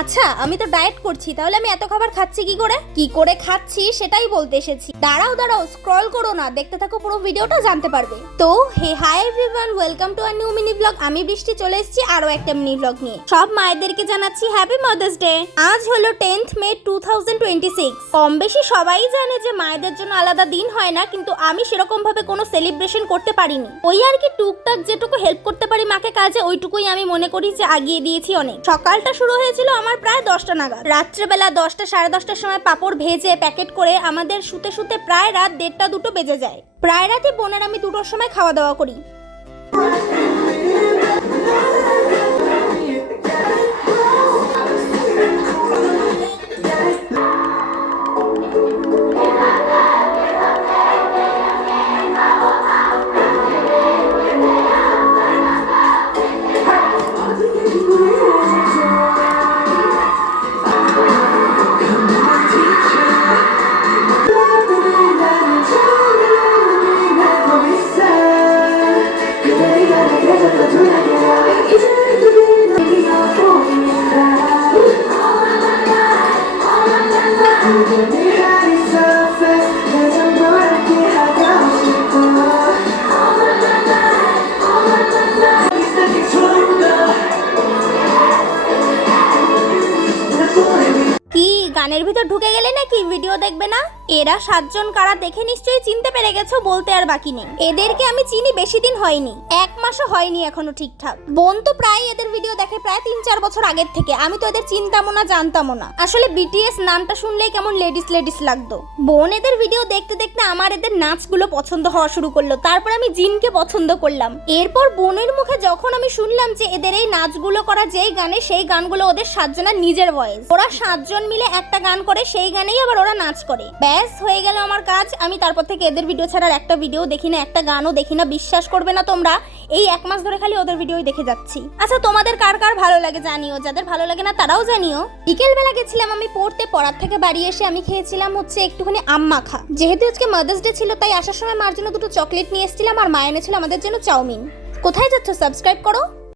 আচ্ছা আমি তো ডায়েট করছি, তাহলে আমি এত খাবার খাচ্ছি কি করে খাচ্ছি সেটাই বলতে এসেছি। দাঁড়াও স্ক্রল করো না, দেখতে থাকো পুরো ভিডিওটা, জানতে পারবে। তো hi everyone, welcome to a new mini blog. আমি বৃষ্টি চলে এসেছি আরো একটা মিনি ব্লগ নিয়ে। সব মায়েদেরকে জানাচ্ছি হ্যাপি মাদার্স ডে। আজ হলো 10th মে 2026। কম বেশি সবাই জানে যে মায়েদের জন্য আলাদা দিন হয় না, কিন্তু আমি সেরকম ভাবে কোনো সেলিব্রেশন করতে পারিনি। ওই আর কি টুকটাক যেটুকু হেল্প করতে পারি মাকে কাজে, ওইটুকুই আমি মনে করি যে আগিয়ে দিয়েছি অনেক। সকালটা শুরু হয়েছিল আমার প্রায় 10টা নাগাদ। রাত্রেবেলা 10টা সাড়ে 10টার সময় পাপড় ভেজে প্যাকেট করে আমাদের শুতে শুতে প্রায় রাত 1:30 2টো বেজে যায়। প্রায় রাতে বোনের আমি 2টোর সময় খাওয়া দাওয়া করি। গানের ভিতর ঢুকে গেলে নাকি ভিডিও দেখবে না? এরা 7 জন কারা দেখে নিশ্চয়ই চিনতে পেরে গেছো, বলতে আর বাকি নেই। এদেরকে আমি চিনি বেশি দিন হয়নি, 1 মাসও হয়নি এখনো ঠিকঠাক। বোন তো প্রায় এদের ভিডিও দেখে প্রায় 3-4 বছর আগের থেকে। আমি তো এদের চিনতামও না, জানতামও না। আসলে বিটিএস নামটা শুনলেই কেমন লেডিস লাগতো। বোন এদের ভিডিও দেখতে দেখতে আমার এদের নাচগুলো পছন্দ হওয়া শুরু করলো। তারপর আমি জিনকে পছন্দ করলাম। এরপর বোনের মুখে যখন আমি শুনলাম যে এদের এই নাচগুলো করা যেই গানে, সেই গানগুলো ওদের 7 জনের নিজের ভয়েস। ওরা 7 জন মিলে একটা গান করে, সেই গানেই আবার ওরা নাচ করে। ব্যাস হয়ে গেল আমার কাজ। আমি তারপর থেকে এদের ভিডিও ছাড়ার একটা ভিডিও দেখি না, একটা গানও দেখি না। বিশ্বাস করবে না তোমরা, এই 1 মাস ধরে খালি ওদের ভিডিওই দেখে যাচ্ছি। আচ্ছা তোমাদের কার কার ভালো লাগে জানিও, যাদের ভালো লাগে না তারাও জানিও। বিকেল বেলা গেছিলাম আমি পড়তে, পড়ার থেকে বাড়ি এসে আমি খেয়েছিলাম হচ্ছে একটুখানি আম মাখা। যেহেতু আজকে মাদার্স ডে ছিল, তাই আসার সময় মার জন্য 2টো চকলেট নিয়ে এসেছিলাম, আর মা এনেছিল আমাদের জন্য চাউমিন। কোথায় যাচ্ছ? সাবস্ক্রাইব করো।